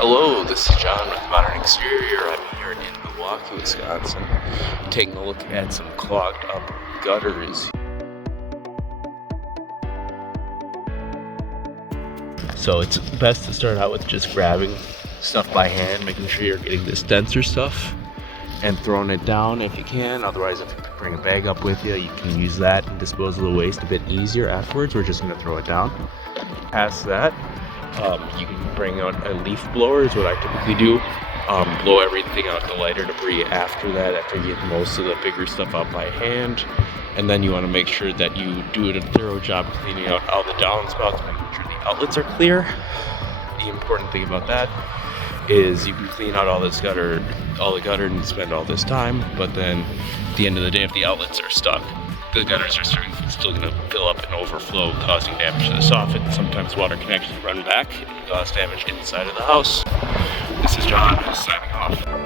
Hello, this is John with Modern Exterior. I'm here in Milwaukee, Wisconsin, taking a look at some clogged up gutters. So it's best to start out with just grabbing stuff by hand, making sure you're getting this denser stuff and throwing it down if you can. Otherwise, if you bring a bag up with you, you can use that and dispose of the waste a bit easier afterwards. We're just going to throw it down. Past that, you can bring out a leaf blower is what I typically do. Blow everything out, the lighter debris after that, after you get most of the bigger stuff out by hand. And then you want to make sure that you do a thorough job cleaning out all the downspouts, making sure the outlets are clear. The important thing about that is you can clean out all the gutter and spend all this time, but then at the end of the day, if the outlets are stuck, the gutters are still going to fill up and overflow, causing damage to the soffit. Sometimes water can actually run back and cause damage inside of the house. This is John signing off.